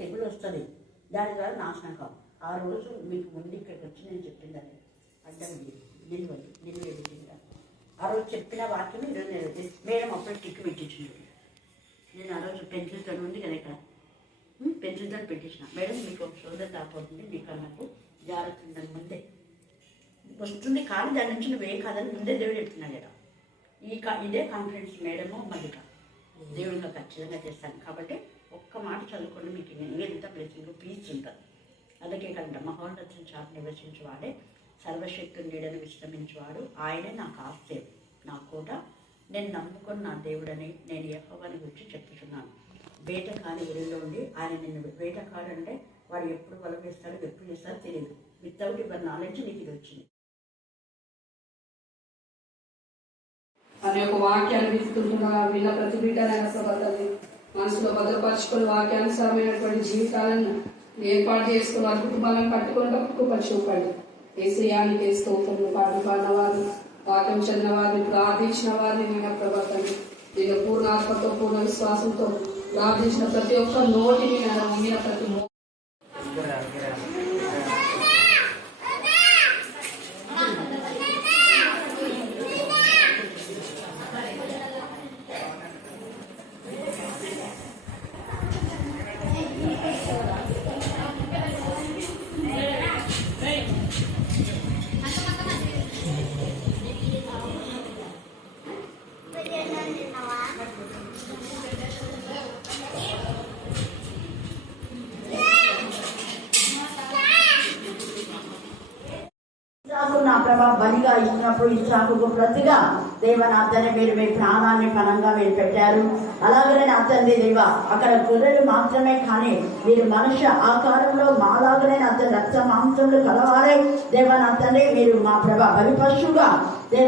తెగులు వస్తుంది, దాని ద్వారా నాశనం కావు. ఆ రోజు మీకు ముందు ఇక్కడికి వచ్చి నేను చెప్పిందండి, అడ్డం నిలువ ఆ రోజు చెప్పిన వాక్యం ఈరోజు నేను మేడం అప్పుడు టిక్ పెట్టించింది. నేను ఆ రోజు పెన్సిల్తో ఉంది కదా, ఇక్కడ పెన్సిల్తో పెట్టించిన. మేడం మీకు ఒక సోదరు రాకపోతుంది, మీకు నాకు జాగ్రత్త ముందే వస్తుంది, కానీ దాని నుంచి నువ్వేం కాదని ముందే దేవుడు చెప్తున్నాడు కదా. ఇదే కాన్ఫిడెన్స్ మేడము మల్లిక దేవుడిగా ఖచ్చితంగా చేస్తాను. కాబట్టి ఒక్క మాట చదువుకోండి, మీకు ఎంత బ్లెస్సింగ్ పీస్ ఉంటుంది. అలాగే కంట మహోన్నతుని చాటు నివసించేవాడే, సర్వశక్తుని నీడను విశ్రమించేవాడు, ఆయనే నాకు ఆశ్రయం, నా కోట, నేను నమ్ముకున్న నా దేవుడని నేను యెహోవాని గురించి చెప్తున్నాను. వేటకాని ఊరిలో ఉండి ఆయన నిన్ను వేటకాడంటే వాడు ఎప్పుడు వల వేస్తాడో ఎప్పుడు చేస్తాడో తెలియదు. వితౌట్ యువర్ నాలెడ్జ్ నీకు ఇది వచ్చింది. అనే ఒక వాక్యాన్ని తీసుకుంటున్నా విన్న ప్రతి బిడ్డనైనా సభతల్ని మనసులో భద్రపరచుకుని వాక్యానుసారమైనటువంటి జీవితాలను ఏర్పాటు చేసుకుని వారి కుటుంబాలను కట్టుకునేటప్పుడు పరిశుభ్రండి. ఏసయానికి స్తోత్రములు పాడిన వారిని, వాక్యం చదివిన వారిని, ప్రార్థించిన వారిని నేను ప్రభాతండి. నేను పూర్ణ ఆత్మతో పూర్ణ విశ్వాసంతో ప్రార్థించిన ప్రతి ఒక్క నోటిని నేను ఉమ్మిన ప్రతి నా ప్రభా బలిగా ఇచ్చినప్పుడు ఇస్సాకుకు ప్రతిగా దేవ నా తండ్రి మీరు మీ ప్రాణాన్ని పనంగా మీరు పెట్టారు. అలాగనే నా తండ్రి దేవ అక్కడ గొర్రెలు మాత్రమే కానీ మీరు మనుష్య ఆకారంలో మాలాగనే నా తండ్రి రక్త మాంసములు కలవారే దేవ నా తండ్రి మీరు మా ప్రభా బలి పశువుగా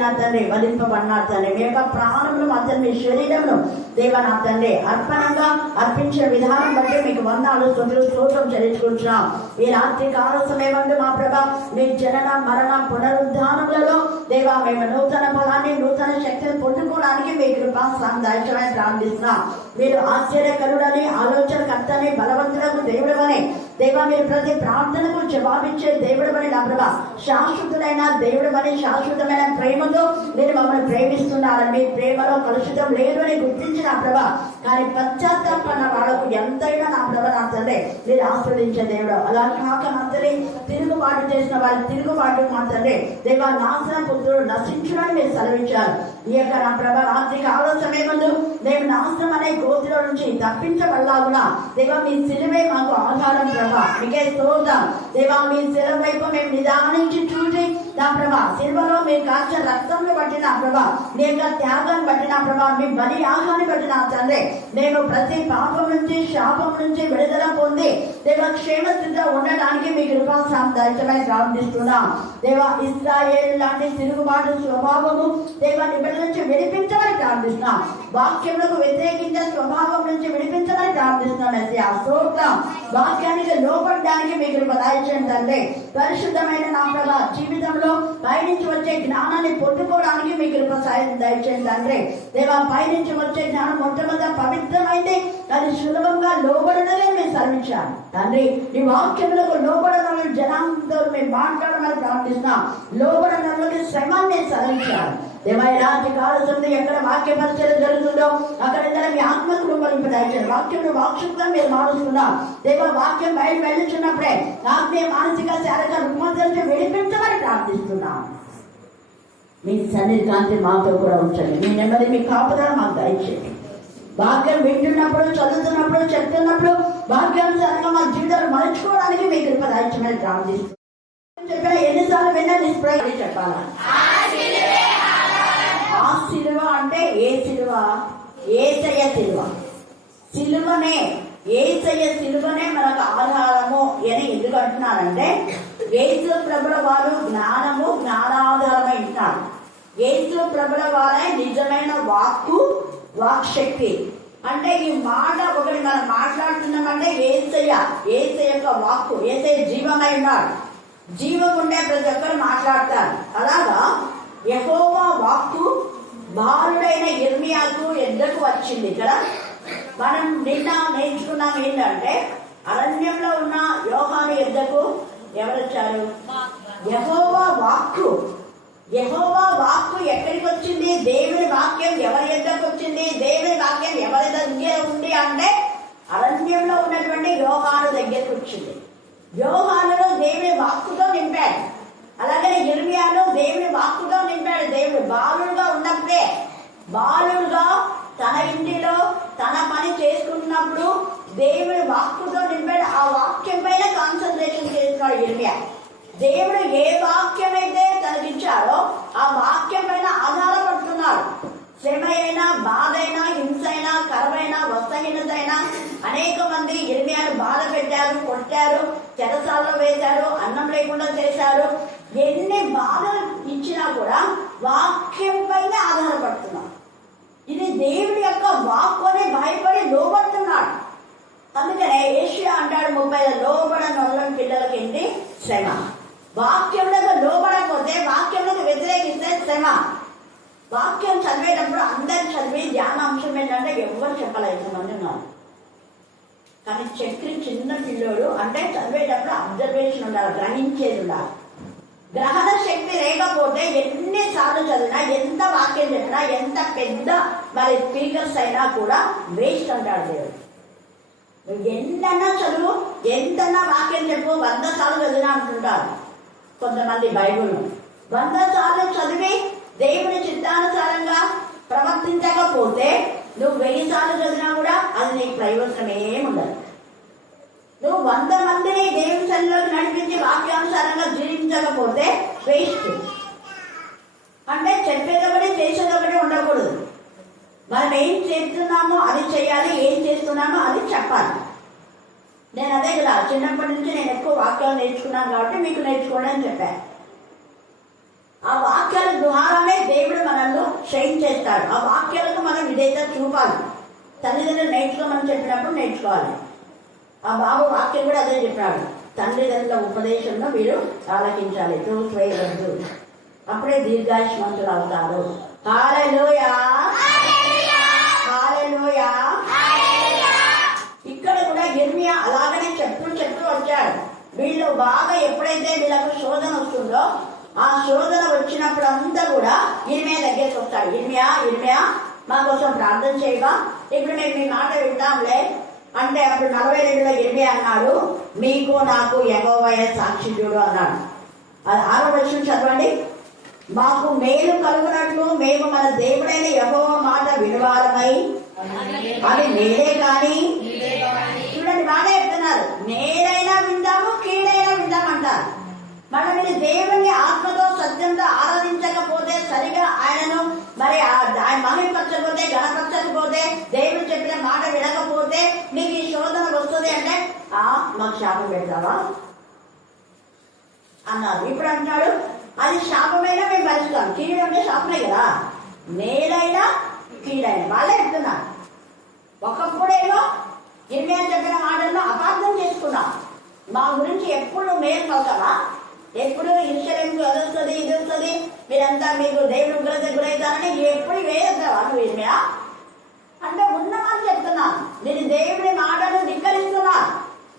నా తండ్రి వధింపబడినారు తండ్రి. మీ యొక్క ప్రాణములు మా తండ్రి మీ శరీరమును దేవ నా తండ్రి అర్పణంగా అర్పించిన విధానం బట్టి మీకు వందనాలు స్తోత్రం చెల్లించుకుంటున్నాం. ఈ రాత్రి కాల సమయమందు మా ప్రభా మీ జనన మరణ పునరుద్ధానములలో దేవా మేము నూతన బలాన్ని నూతన శక్తిని పొందుకోవడానికి మీ కృపా సాందాయకమని ప్రార్థిస్తున్నాం. మీరు ఆశ్చర్యకరుడని, ఆలోచనకర్తని, బలవంతులకు దేవుడవని దేవా మీరు ప్రతి ప్రార్థనకు జవాబిచ్చే దేవుడవని నా ప్రభా శాశ్వతుడైన దేవుడవని శాశ్వతమైన ప్రేమతో మీరు మమ్మల్ని ప్రేమిస్తున్నారని, మీ ప్రేమలో కలుషితం లేదు అని గుర్తించిన ప్రభా కానీ పశ్చాత్తాపన్న వాళ్ళకు ఎంతైనా నా ప్రభా నా తండ్రి మీరు ఆస్వాదించే దేవుడు. అలా కాక నా తండ్రి తిరుగుబాటు చేసిన వాళ్ళ తిరుగుబాటు మా తండ్రి దేవా నాశన పుత్రుడు నశించడానికి మీరు సెలవించారు. ఈ యొక్క నా ప్రభా రాత్రి కాల సమయమందు మేము నాశనం అనే గోతిలో నుంచి తప్పించబడలాగునా దేవా మీ సిలువే మాకు ఆధారం ప్రభా. మీకే స్తోత్రం దేవా. మీ సిలువ వైపు మేము నిదానించి చూసి నా ప్రభా సిలువలో మీ కాచ రక్తంలో బట్టి నా ప్రభా మీ యొక్క త్యాగాన్ని బట్టి నా ప్రభా మీ బలి యాగాన్ని బట్టి నా తండ్రి మేము ప్రతి పాపం నుంచి శాపం నుంచి విడుదల పొంది దేవా క్షేమ స్థితిలో ఉండడానికి మీ కృపా సాందాయకమై ప్రార్థిస్తున్నాం దేవా. ఇశ్రాయేలు లాంటి తిరుగుబాటు స్వభావము దేవా నిబడి నుంచి విడిపించమని ప్రార్థిస్తున్నాం. వాక్యములకు వ్యతిరేకించే స్వభావం నుంచి విడిపించమని ప్రార్థిస్తున్నాం. స్తోత్రం. వాక్యానికి లోపడడానికి మీ కృప దయచేయండి తండ్రి. పరిశుద్ధమైన నా ప్రభా జీవితంలో పైనుంచి వచ్చే జ్ఞానాన్ని పొందుకోవడానికి మీ కృప సాయం దయచేయండి తండ్రి దేవా. పైనుంచి వచ్చే జ్ఞానం మొట్టమొదట పవిత్రమైంది, అది సులభంగా లోబడదని మేము సెలవించాను తండ్రి. ఈ వాక్యములకు లోబడని జనాంతో మేము మాట్లాడమని ప్రార్థిస్తున్నాం. లోబడని శ్రమాన్ని సెలవించారు దేవా. ఇలాంటి కాలుతుంది ఎక్కడ వాక్య పరిచయం జరుగుతుందో అక్కడ మీ ఆత్మకు రూపొందింపు దయచేయండి. వాక్యం వాక్శక్తం మీరు మారుస్తున్నాం దేవా. వాక్యం బయట వెళ్ళుచున్నప్పుడే ఆత్మీయ మానసిక శారీరక రుగ్మతలను విడిపించమని ప్రార్థిస్తున్నాం. మీ సన్నిధాంతి మాతో కూడా ఉంచండి. మీ నెమ్మది మీ కాపుదల మాకు దయచేయండి. వాక్యం వింటున్నప్పుడు చదువుతున్నప్పుడు చెప్తున్నప్పుడు వాక్యానుసారంగా మా జీవితాలు మలుచుకోవడానికి మీ కృప దయచేయమని ప్రార్థిస్తున్నాం. చెప్పిన ఎన్నిసార్లు విన్నా నిష్ప్రయోజనం చెప్పాలా? ఆ సిలువ అంటే ఏ సిలువ? యేసయ్య సిలువ. సిలువనే యేసయ్య సిలువనే మనకు ఆధారము అని ఎందుకు అంటున్నారంటే యేసు ప్రభుల వారు జ్ఞానము జ్ఞానాధారమై ఉంటారు. యేసు ప్రభుల వారే నిజమైన వాక్కు వాక్శక్తి. అంటే ఈ మాట ఒకటి మనం మాట్లాడుతున్నామంటే యేసయ్య యొక్క వాక్కు, యేసయ్య జీవమై ఉన్నాడు. జీవం ఉండే ప్రతి ఒక్కరు మాట్లాడతారు. అలాగా యెహోవా వాక్కు బాలుడైన యిర్మీయాకు ఎద్దకు వచ్చింది. ఇక్కడ మనం నిన్న నేర్చుకున్నాం ఏంటంటే అరణ్యంలో ఉన్న యోహాను యొద్దకు ఎవరు వచ్చారు? యెహోవా వాక్కు. యెహోవా వాక్కు ఎక్కడికి వచ్చింది? దేవుని వాక్యం ఎవరి యొద్దకు వచ్చింది? దేవుని వాక్యం ఎవరి దగ్గర ఉంది అంటే అరణ్యంలో ఉన్నటువంటి యోహాను దగ్గరకు వచ్చింది. యోహానులో దేవుని వాక్కుతో నింపాడు. అలాగే యిర్మీయాను దేవుని వాక్కుతో నింపాడు. దేవుడు బాలుడుగా ఉన్నప్పుడే, బాలుడుగా తన ఇంటిలో తన పని చేసుకుంటున్నప్పుడు దేవుడి వాక్కుతో నింపాడు. ఆ వాక్యం పైన కాన్సన్ట్రేషన్ చేస్తున్నాడు యిర్మీయా. దేవుడు ఏ వాక్యం అయితే తనకిచ్చాడో ఆ వాక్యం పైన ఆధారపడుతున్నాడు. శ్రమ అయినా, బాధ అయినా, హింస అయినా, కరమైనా, వస్త్రహీనత అయినా అనేక మంది యిర్మీయాను బాధ పెట్టారు, కొట్టారు, చెరసాలలో వేశారు, అన్నం లేకుండా చేశారు. ఎన్ని బాధలు ఇచ్చినా కూడా వాక్యం పైన ఆధారపడుతున్నాడు. ఇది దేవుడి యొక్క వాక్కుని భయపడి లోబడుతున్నాడు. అందుకనే యెషయా అంటాడు 30 లోబడని వాళ్ళ పిల్లలకి ఏంటి? శ్రమ. వాక్యంలో లోబడకపోతే, వాక్యంలో వ్యతిరేకిస్తే శ్రమ. వాక్యం చదివేటప్పుడు అందరు చదివి ధ్యానాంశం ఏంటంటే ఎవరు చెప్పలేదు మంది ఉన్నారు. కానీ చక్రి చిన్న పిల్లోడు అంటే చదివేటప్పుడు అబ్జర్వేషన్ ఉండాలి, గ్రహించేది ఉండాలి. గ్రహణ శక్తి లేకపోతే ఎన్నిసార్లు చదివినా, ఎంత వాక్యం చెప్పినా, ఎంత పెద్ద మరి స్పీకర్స్ అయినా కూడా వేస్ట్ అంటాడు దేవుడు. నువ్వు ఎంతన్నా చదువు, ఎంతన్నా వాక్యం చెప్పు, 100 సార్లు చదివినా అంటుంటారు కొంతమంది. బైబుల్ 100 సార్లు చదివి దేవుని చిత్తానుసారంగా ప్రవర్తించకపోతే నువ్వు 1000 సార్లు చదివినా కూడా అది నీకు ప్రయోజనం ఏముండదు. నువ్వు 100 మందిని దేవుని సన్నిధిలోకి నడిపించి వాక్యానుసారంగా జీవించకపోతే వేస్ట్. అంటే చెప్పేదొకటి చేసేదొకటి ఉండకూడదు. మనం ఏం చేస్తున్నామో అది చేయాలి, ఏం చేస్తున్నామో అది చెప్పాలి. నేను అదే కదా, చిన్నప్పటి నుంచి నేను ఎక్కువ వాక్యాలు నేర్చుకున్నాను కాబట్టి మీకు నేర్చుకోండి అని చెప్పాను. ఆ వాక్యాల ద్వారానే దేవుడు మనల్ని షైన్ చేస్తాడు. ఆ వాక్యాలకు మనం విధేయత చూపాలి. తల్లిదండ్రులు నేర్చుకోమని చెప్పినప్పుడు నేర్చుకోవాలి. ఆ బాబు వాక్యం కూడా అదే చెప్పాడు, తల్లిదండ్రుల ఉపదేశంలో మీరు ఆలకించాలి, తోసివేయవద్దు, అప్పుడే దీర్ఘాయుష్మంతులు అవుతారు. హల్లెలూయా, హల్లెలూయా. ఇక్కడ కూడా యిర్మీయా అలాగనే చెప్తూ వచ్చాడు. వీళ్ళు బాగా ఎప్పుడైతే వీళ్ళకు శోధన వస్తుందో, ఆ శోధన వచ్చినప్పుడు అంతా కూడా యిర్మీయా దగ్గరికి వస్తాడు. యిర్మీయా మా కోసం ప్రార్థన చేయగా, ఇప్పుడు మేము మీ మాట వింటాంలే అంటే అప్పుడు 42లో యిర్మీయా అన్నాడు, మీకు నాకు యెహోవాయే సాక్షి చూడు అన్నాడు. అది 6వ వచనం చదవండి. మాకు మేలు కలుగునట్లు మేము మన దేవుడైన యెహోవా మాట వినవాలమై, అది మేలే కానీ, చూడండి బాగా చెప్తున్నారు, మేలైనా విందాము, కీడైనా విందామంటారు. మనం ఇది దేవుని ఆత్మతో సత్యంతో ఆరాధించకపోతే, సరిగా ఆయనను మరి ఆయన మహిమపరచకపోతే, గణపరచకపోతే, దేవుడు చెప్పిన మాట వినకపోతే మీకు ఈ శోధన వస్తుంది అంటే మాకు శాపం పెడతావా అన్నారు. ఇప్పుడు అంటాడు అది శాపమైనా మేము భరిస్తాం. కీడు అంటే శాపమే కదా, మేలైనా కీడైనా వాళ్ళే చెప్తున్నారు. ఒకప్పుడేమో యిర్మీయా చెప్పిన మాటల్లో అపార్థం చేసుకున్నాం. మా గురించి ఎప్పుడు మేలు అవుతావా, ఎప్పుడు ఇన్సూరెన్స్ అది వస్తుంది, ఇది వస్తుంది, మీరంతా మీకు దేవుడు ఉగ్రత గురవుతారని ఎప్పుడు వేయద్దావా నువ్వు యిర్మీయా అంటే ఉన్నమని చెప్తున్నా. నేను దేవుడి మాటను ధిక్కరిస్తున్నా,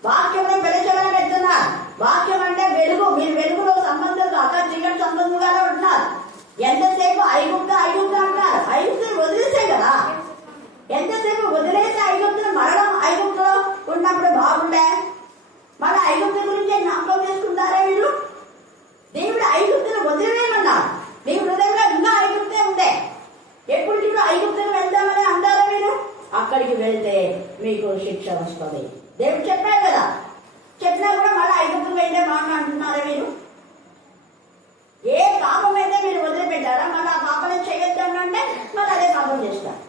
వాక్యంలో పెరచమని పెడుతున్నా. వాక్యం అంటే వెలుగు, మీరు వెలుగులో సంబంధం కాక చీకటి సంబంధంగానే ఉంటున్నారు. ఎంతసేపు ఐగుప్తు అంటున్నారు, ఐగుప్తుని వదిలేసే కదా. ఎంతసేపు వదిలేసి ఐగుప్తుని మరణం ఐగుప్తులో ఉన్నప్పుడు బాగుండే, మన ఐగుప్తు గురించి జ్ఞాపకం చేసుకుంటారా వీళ్ళు? దేవుడు ఐగుప్తుని వదిలేయమన్నారు. మీ హృదయంలో ఇంకా ఐగుప్తే ఉండే, ఎప్పుడు చూడు ఐగుప్తుని వెళ్దామని అంటారా మీరు? అక్కడికి వెళ్తే మీకు శిక్ష వస్తుంది దేవుడు చెప్పారు కదా. చెప్పినా కూడా మళ్ళీ ఐగుప్తుని వెళ్తే బాగా అంటున్నారా మీరు? ఏ పాపం అయితే మీరు వదిలిపెట్టారా మళ్ళీ ఆ పాపం చేయొద్దామంటే మళ్ళీ అదే పాపం చేస్తారు.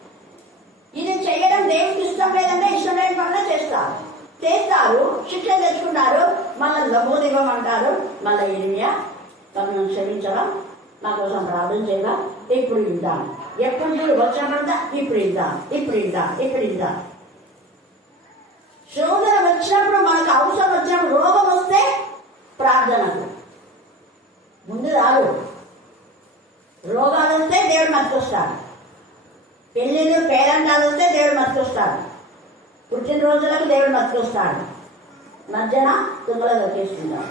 ఇది చేయడం దేవుడికి ఇష్టం లేదంటే ఇష్టం లేని పనులు చేస్తారు, శిక్ష తెచ్చుకుంటారు, మళ్ళీ లబోదివ్వమంటారు. మళ్ళీ యిర్మీయా తనను క్షమించవా, నా కోసం ప్రార్థన చేయగా, ఇప్పుడు ఇంటాను, ఎప్పుడు చూడు వచ్చినప్పుడంతా ఇప్పుడు ఇంటా. శోధన వచ్చినప్పుడు, మనకు అవసరం వచ్చినప్పుడు, రోగం వస్తే ప్రార్థనకు ముందు రాదు. రోగాలు వస్తే దేవుడు మర్చిస్తాడు, పెళ్ళిళ్ళు పేరంటాలు వస్తే దేవుడు మర్చిస్తాడు, పుట్టినరోజులకు దేవుడు మర్చిస్తాడు, మధ్యన తుంగలో దొరికేస్తున్నారు.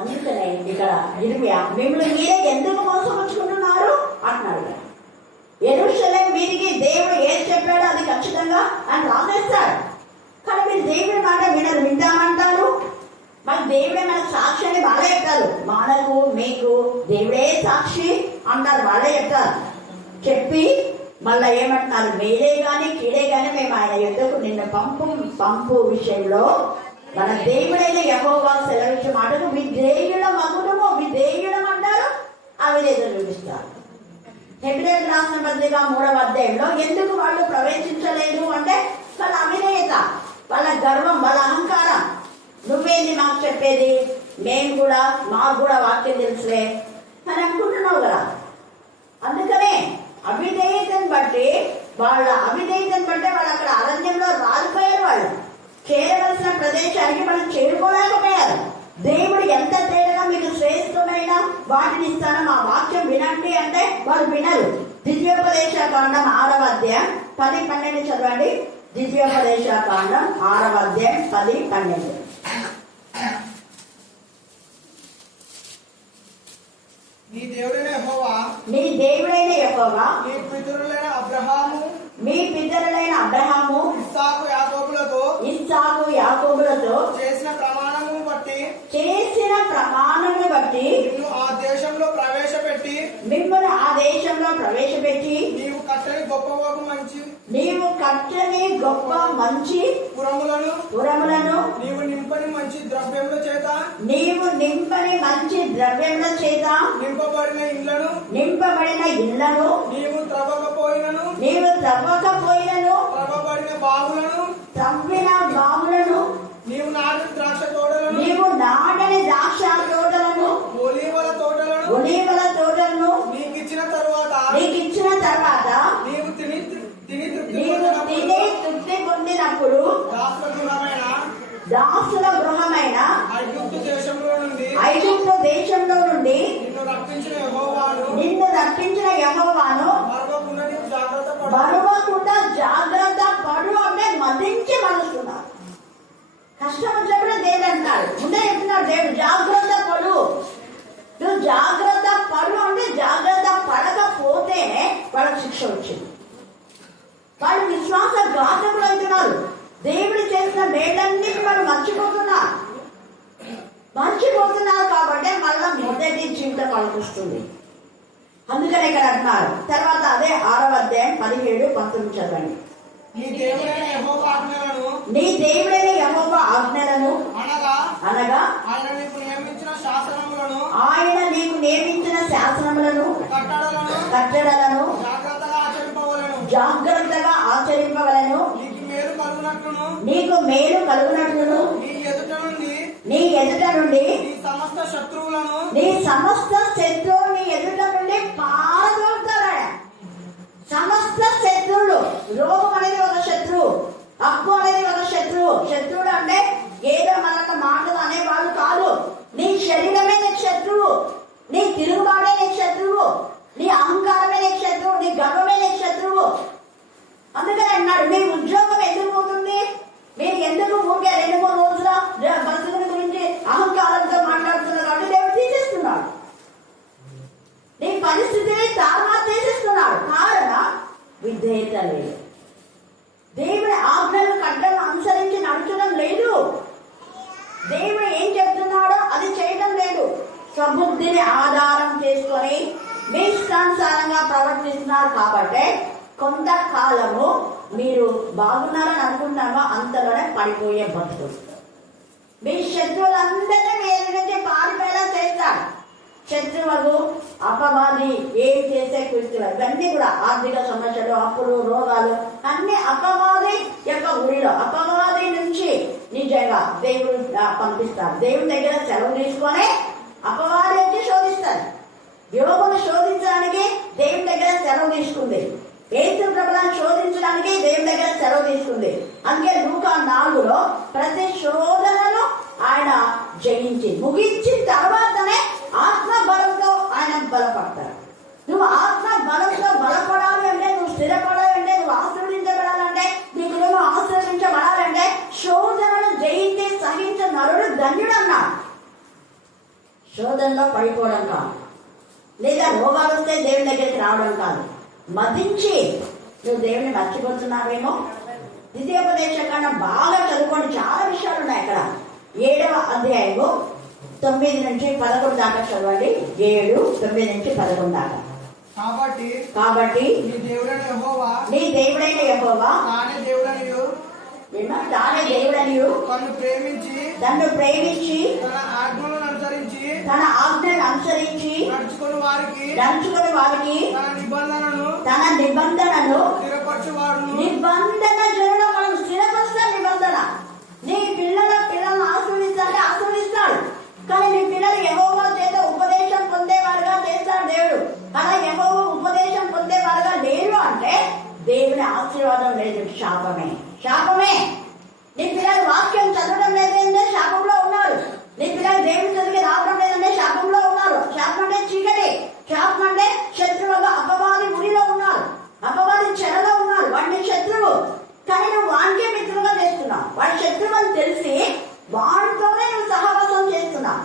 అందుకనే ఇక్కడ ఇర్మియా మిమ్మల్ని మీరే ఎందుకు మోసపుచ్చుకుంటున్నారు అంటున్నాడు. యెరూషలేము వీరికి దేవుడు ఏది చెప్పాడో అది ఖచ్చితంగా అని రాసేస్తాడు. కానీ మీరు దేవుడి మాట వినరు, వింటామంటారు. మరి దేవుడే మనకు సాక్షి అని వాళ్ళే చెప్తారు. మనకు మీకు దేవుడే సాక్షి అంటారు, వాళ్ళే చెప్తారు. చెప్పి మళ్ళా ఏమంటున్నారు, మేలే గాని కీడే గాని మేము ఆయన యుద్ధకు నిన్న పంపు విషయంలో మన దేవుడైన యెహోవా సెలవిచ్చే మాటకు విధేయుల మగుడము, విధేయులం అంటారు, అవిధేయత చూపిస్తారు. హెబ్రేయులకు రాసిన పత్రిక 3వ అధ్యాయంలో ఎందుకు వాళ్ళు ప్రవేశించలేదు అంటే వాళ్ళ అవిధేయత, వాళ్ళ గర్వం, వాళ్ళ అహంకారం. నువ్వేంది మాకు చెప్పేది, మాకు కూడా వాక్యం తెలుసులే అని అనుకుంటున్నావు కదా. అందుకనే అవిధేయతను బట్టి వాళ్ళు అక్కడ అరణ్యంలో రాలిపోయారు. వాళ్ళు చేరవలసిన ప్రదేశానికి వాళ్ళు చేరుకోలేకపోయారు. దేవుడు ఎంత తేలిగా మీకు శ్రేష్టమైన వాటిని ఇస్తానో మా వాక్యం వినండి అంటే వాళ్ళు వినరు. ద్వితీయోపదేశ కాండం 6వ అధ్యాయం 10-12 చదవండి. ద్వితీయోపదేశ కాండం 6వ అధ్యాయం 10-12. నీ దేవుడైన యెహోవా మీ పితరులైన అబ్రహాము ఇస్సాకు యాకోబులతో చేసిన ప్రమాణమును బట్టి నిన్ను ఆ దేశంలో ప్రవేశపెట్టి నీవు కట్టని గొప్ప మంచి పురములను నీవు నింపని మంచి ద్రవ్యముల చేత నింపబడిన ఇళ్లను నీవు త్రవ్వకపోయినను త్రవ్వబడిన బావులను నీవు నాటని ద్రాక్ష తోటలను ఒలీవల తోటలను నీకు ఇచ్చిన తర్వాత నీవు తిని తృప్తి పొందినప్పుడు దాసుల గృహమైన ఐగుప్తు దేశంలో నుండి నిన్ను రక్షించిన యెహోవాను మరువకుండా జాగ్రత్త పడు అంటే మదించి మలుస్తున్నారు. కష్టం వచ్చినప్పుడు దేవుడు అంటాడు, ముందే చెప్తున్నాడు దేవుడు జాగ్రత్త పడు. నువ్వు జాగ్రత్త పడు అంటే జాగ్రత్త పడకపోతే వాళ్ళకి శిక్ష వచ్చింది. వాళ్ళు విశ్వాస ఘాతకులు అవుతున్నారు. దేవుడు చేసిన మేలన్నిటి వాళ్ళు మర్చిపోతున్నారు కాబట్టి మళ్ళా మొదటి జీవితం వాళ్ళకి వస్తుంది. అందుకనే ఇక్కడ అంటున్నారు. తర్వాత అదే 6వ అధ్యాయం 17-19 చదవండి. నీ దేవుడైన యెహోవా ఆజ్ఞలను అనగా ఆయన నీకు నియమించిన శాసనములను కట్టడలను జాగ్రత్తగా ఆచరింపవలను. నీకు మేలు కలుగునట్లును నీ ఎదుట నుండి నీ సమస్త శత్రువు నీ ఎదుట నుండి పారదోలుతారా. సమస్త శత్రువులు, రోగం అనేది ఒక శత్రువు, అప్పు అనేది ఒక శత్రువు. శత్రువుడు అంటే ఏదో మనకు మాటలు అనేవాళ్ళు కాదు. నీ శరీరమే నీకు శత్రువు, నీ తిరుగుబాటే నీకు శత్రువు, నీ అహంకారమే నీకు శత్రువు, నీ గర్వమే నీకు శత్రువు. అందుకని అన్నాడు, మీ ఉద్యోగం ఎందుకు పోతుంది, మీరు ఎందుకు ఊరికే 2-3 రోజుల బతుకుల గురించి అహంకారంతో మాట్లాడుతున్నారు కాబట్టి దేవుడు తీసేస్తున్నాడు. నీ పరిస్థితిని తారుమారు చేసేస్తున్నాడు. కారణం విధేయత లేదు. దేవుడి ఆజ్ఞలు కట్టడం అనుసరించి నడచడం లేదు. దేవుడు ఏం చెప్తున్నాడో అది చేయడం లేదు. స్వబుద్ధిని ఆధారం చేసుకొని మీ ఇష్టానుసారంగా ప్రవర్తిస్తున్నారు. కాబట్టి కొంతకాలము మీరు బాగున్నారని అనుకుంటామో అంతలోనే పడిపోయే బతుకులు. మీ శత్రువులందరినీ మీరు నుంచి పారిపోయేలా చేస్తారు. శత్రువులు అపవాది ఏం చేసే కృత్యులు ఇవన్నీ కూడా ఆర్థిక సమస్యలు, అప్పులు, రోగాలు అన్ని అపవాది యొక్క ఊరిలో అపవాది నుంచి నిజంగా దేవుడు పంపిస్తారు. దేవుడి దగ్గర సెలవు తీసుకొని అపవాది వచ్చి శోధిస్తారు. యోగును శోధించడానికి దేవుడి దగ్గర సెలవు తీసుకుంది. యేసు ప్రభువును శోధించడానికి దేవుడి దగ్గర సెలవు తీసుకుంది. అందుకే లూకా 4లో ప్రతి శోధనను ఆయన జయించి ముగించిన తర్వాతనే ఆత్మ బలంతో ఆయన బలపడతారు. నువ్వు ఆత్మ బలంతో బలపడాలి అంటే, నువ్వు స్థిరపడాలి అంటే, నువ్వు ఆశీర్వదించబడాలంటే, నీకు నువ్వు ఆశీర్వదించబడాలంటే శోధనను జయించి శోధనలో పడిపోవడం కాదు, లేదా రోగాలు వస్తే దేవుని దగ్గరికి రావడం కాదు. మదించి నువ్వు దేవుని మర్చిపోతున్నావేమో. ద్వితీయోపదేశకాండం బాగా చదువుకోండి, చాలా విషయాలు ఉన్నాయి అక్కడ. 7వ అధ్యాయము 9 నుంచి 11 దాకా చదవండి. 7, 9 నుంచి 11 దాకా. కాబట్టి నీ దేవుడైన యెహోవా తానే దేవుడనియు తన్ను ప్రేమించి తన ఆజ్ఞలను అనుసరించి నడుచుకుని వారికి తన నిబంధనను నిబంధన చేయడం. మనం స్థిరపరుస్తా నిబంధన. నీ పిల్లలను ఆశీర్వదిస్తాడు. కానీ నీ పిల్లలు యెహోవా చేత ఉపదేశం పొందేవారుగా చేస్తాడు దేవుడు. అలా యెహోవా ఉపదేశం పొందేవారుగా లేరు అంటే దేవుని ఆశీర్వాదం లేదు, శాపమే. నీ పిల్లలు వాక్యం చదవడం లేదంటే శాపంలో ఉన్నారు. నీ పిల్లలు దేవుని చదివి రావడం లేదంటే శాపంలో ఉన్నారు. శాపం అంటే చీకటి, శాపం అంటే శత్రువుగా అపవాది గుడిలో ఉన్నారు, అపవాది చెరలో ఉన్నారు. వాడిని శత్రువు, కానీ నువ్వు వాడికే మిత్రులుగా చేస్తున్నావు. వాడి శత్రువు అని తెలిసి వాడితోనే నువ్వు సహవాసం చేస్తున్నావు.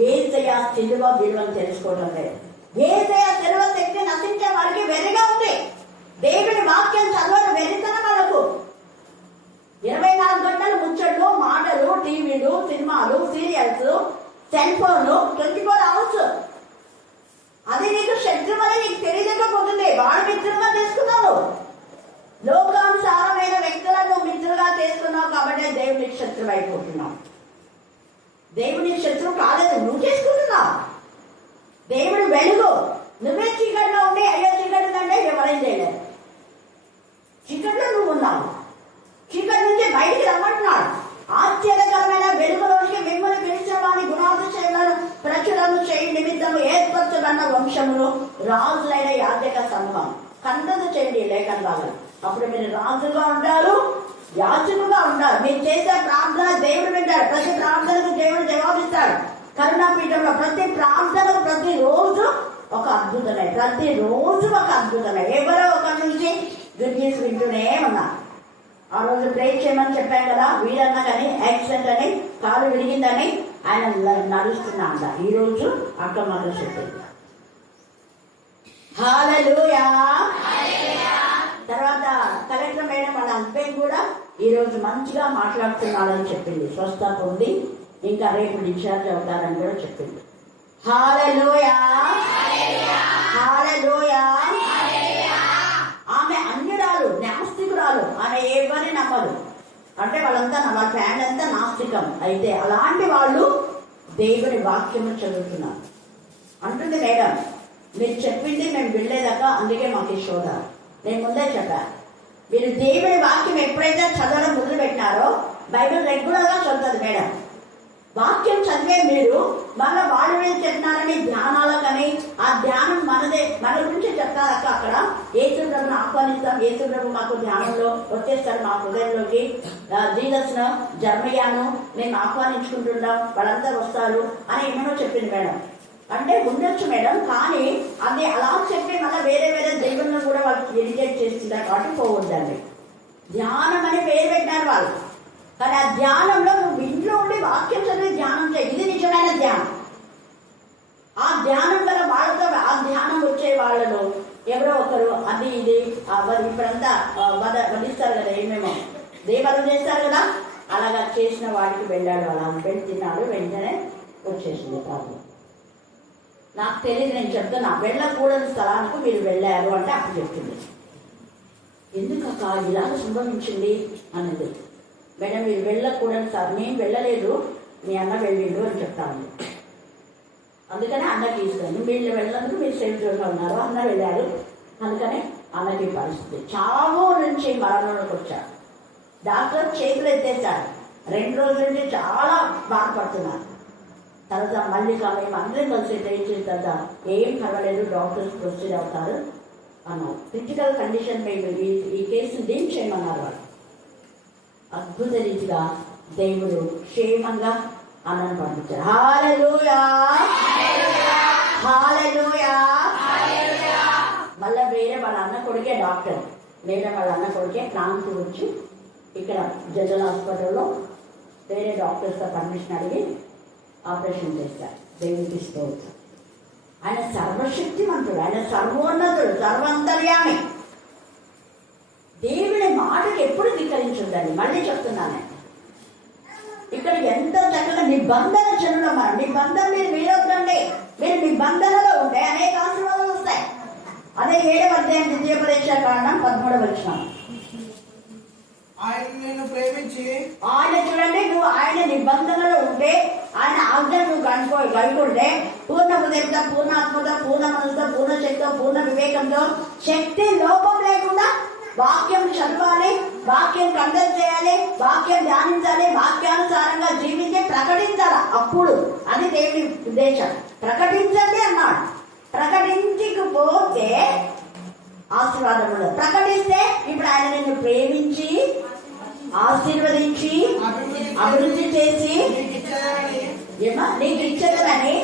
యేసయ్య సిలువ విలువను తెలుసుకోవడం లేదు. యేసయ్య సిలువ శక్తి నశించే వారికి వెర్రిగా ఉంది. దేవుని వాక్యం చదవడం వెర్రితనం వాళ్ళకు. 24 గంటలు ముచ్చట్లు, మాటలు, టీవీలు, సినిమాలు, సీరియల్స్, సెల్ ఫోన్, 24 అవర్స్. అది నీకు శత్రువు అని నీకు తెలియకపోతుంది. వాడు మిత్రులుగా చేసుకున్నావు. లోకానుసారమైన వ్యక్తులను మిత్రులుగా చేసుకున్నావు కాబట్టి దేవునికి శత్రువు అయిపోతున్నావు. దేవునికి శత్రువు కాలేదు, నువ్వు చేసుకుంటున్నావు. దేవుడు వెలుగు, నువ్వే చీకట్లో ఉండి అయ్యో చీకటి కంటే ఎవరేం చేయలేదు. చీకట్లో నువ్వు ఉన్నావు. చీకటి నుంచి బయటికి రమ్మంటున్నాడు. ఆశ్చర్యకరమైన వెలుగులోకి మిమ్మల్ని పిలిచిన వారి గుణాతిశయాలను ప్రచురణ చేయి నిమిత్తము ఏర్పరచబడిన వంశములు రాజులైన యాజక సమూహం కందదు చేయండి లేఖనాలు. అప్పుడు మీరు రాజుగా ఉంటారు, యాజకుగా ఉంటారు. మీరు చేసే ప్రార్థన దేవుడు వింటాడు. ప్రతి ప్రార్థనకు దేవుడు జవాబిస్తాడు. కరుణాపీఠంలో ప్రతి ప్రార్థనకు ప్రతిరోజు ఒక అద్భుతమే, ప్రతిరోజు ఒక అద్భుతమే. ఎవరో ఒక నుంచి గుడ్ న్యూస్ వింటూనే ఉన్నారు. ఆ రోజు ప్రే చేయమని చెప్పాను కదా, వీడన్న కానీ యాక్సిడెంట్ అని కాలు విరిగిందని ఆయన నడుస్తున్నా అంట. ఈ రోజు అక్క మాత్రం చెప్పింది. హల్లెలూయా. తర్వాత కలెక్టర్ మేడం వాళ్ళ హస్బెండ్ కూడా ఈ రోజు మంచిగా మాట్లాడుతున్నాడని చెప్పింది. స్వస్థత ఉంది, ఇంకా రేపు డిశ్చార్జ్ అవుతారని కూడా చెప్పింది. హల్లెలూయా, హల్లెలూయా. ఆమె అన్యురాలు, నాస్తికురాలు. ఆమె ఎవరిని నమ్మదు. అంటే వాళ్ళంతా వాళ్ళ ఫ్యామిలీ అంతా నాస్తికం. అయితే అలాంటి వాళ్ళు దేవుని వాక్యము చదువుతున్నారు. అంటుంది మేడం, మీరు చెప్పింది మేము వినలేదాక, అందుకే మాకు ఈ శోధ. నేను ముందే చెప్పాను, మీరు దేవుని వాక్యం ఎప్పుడైతే చదవడం మొదలు పెట్టినారో బైబిల్ రెగ్యులర్గా చదువుతుంది మేడం. వాక్యం చదివే మీరు మళ్ళీ వాళ్ళు మీద చెప్తున్నారని ధ్యానాలకని ఆ ధ్యానం మనదే, మన గురించి చెప్తారక్క. అక్కడ యేసుప్రభుని ఆహ్వానిస్తాం, యేసుప్రభు మాకు ధ్యానంలో వచ్చేస్తారు మా హృదయంలోకి. జీసస్ ను, జర్మయాను మేము ఆహ్వానించుకుంటున్నాం, వాళ్ళంతా వస్తారు అని ఏమేమో చెప్పింది మేడం. అంటే ఉండొచ్చు మేడం, కానీ అది అలా చెప్పి మళ్ళీ వేరే వేరే దేవుళ్ళను కూడా వాళ్ళకి ఎడికేట్ చేస్తున్నారు కాబట్టి పోవద్దండి. ధ్యానం అని పేరు పెట్టినారు వాళ్ళు, కానీ ఆ ధ్యానంలో నువ్వు ఇంట్లో ఉండి వాక్యం చదివి ధ్యానం చేయి. ఇది నిజమైన ధ్యానం. ఆ ధ్యానం వల్ల వాళ్ళతో ఆ ధ్యానం వచ్చే వాళ్ళలో ఎవరో ఒకరు అది ఇది ఇప్పుడంతా వధిస్తారు కదా, ఏమేమో దేవాలయం చేస్తారు కదా, అలాగా చేసిన వాడికి వెళ్ళాడు. అలా వెళ్ళి తిన్నాడు, వెంటనే వచ్చేసింది ప్రాబ్లం. నాకు తెలియదు, నేను చెప్తున్నా. వెళ్ళకూడని స్థలానికి మీరు వెళ్ళారు అంటే అప్పుడు చెప్తుంది. ఎందుకక్క ఇలా సంభవించింది అనేది. మేడం మీరు వెళ్ళకూడదు సార్, నేను వెళ్ళలేదు, మీ అన్న వెళ్ళిండు అని చెప్తాను. అందుకని అన్నకి ఇస్తాను. వీళ్ళు వెళ్ళినందుకు మీరు సేఫ్ జోన్లో ఉన్నారు, అన్న వెళ్ళారు, అందుకని అన్నకి పరిస్థితి. చావు నుంచి మరణంలోకి వచ్చారు. డాక్టర్ చేతులు ఎత్తేసారు. 2 రోజుల నుంచి చాలా బాధపడుతున్నారు. తర్వాత మళ్ళీ మేము అందరం కలిసి ట్రైన్ చేసిన తర్వాత ఏం పర్వాలేదు, డాక్టర్స్ ప్రొసీడ్ అవుతారు అన్నారు. క్రిటికల్ కండిషన్ మేము ఈ కేసును డీల్ చేయమన్నారు వాళ్ళు. అద్భుత రీతిగా దేవుడు క్షేమంగా అన్నం పంపించారు. హల్లెలూయా, హల్లెలూయా. మళ్ళీ వేరే వాళ్ళ అన్న కొడుకే డాక్టర్, వేరే వాళ్ళ అన్న కొడుకే ప్రాంతం వచ్చి ఇక్కడ జనరల్ హాస్పిటల్లో వేరే డాక్టర్స్తో పర్మిషన్ అడిగి ఆపరేషన్ చేశారు. దేవునికి స్తోత్రం. ఆయన సర్వశక్తిమంతుడు, ఆయన సర్వోన్నతుడు, సర్వాంతర్యామి. దేవుని మాటకి ఎప్పుడు ధిక్కరించొద్దండి. మళ్ళీ చెప్తున్నాను, ఇక్కడ ఎంత చక్కగా నిబంధన చెరువులో మనం నిబంధన మీరు మీరొద్దండి. మీరు నిబంధనలో ఉంటే అనేక ఆశీర్వాదాలు వస్తాయి. అదే 7వ అధ్యాయం ద్వితీయోపదేశ కాండం 13వ వచనం. ఆయన నేను ప్రేమించి, ఆయన చూడండి, నువ్వు ఆయన నిబంధనలో ఉంటే, ఆయన ఆజ్ఞ నువ్వు కనుకుంటే పూర్ణ హృదయంతో, పూర్ణ ఆత్మతో, పూర్ణ మనసుతో, పూర్ణ శక్తితో, పూర్ణ వివేకంతో, శక్తి లోపం లేకుండా వాక్యం చదవాలి, వాక్యం కంఠం చేయాలి, వాక్యం ధ్యానించాలి, వాక్యానుసారంగా జీవించి ప్రకటించాలి. అప్పుడు అది దేవుని ఉద్దేశం. ప్రకటించండి అన్నాడు. ప్రకటించకపోతే ఆశీర్వాదం ఉండదు. ప్రకటిస్తే ఇప్పుడు ఆయన నిన్ను ప్రేమించి, ఆశీర్వదించి, అభివృద్ధి చేసి నీకు ఇచ్చేదని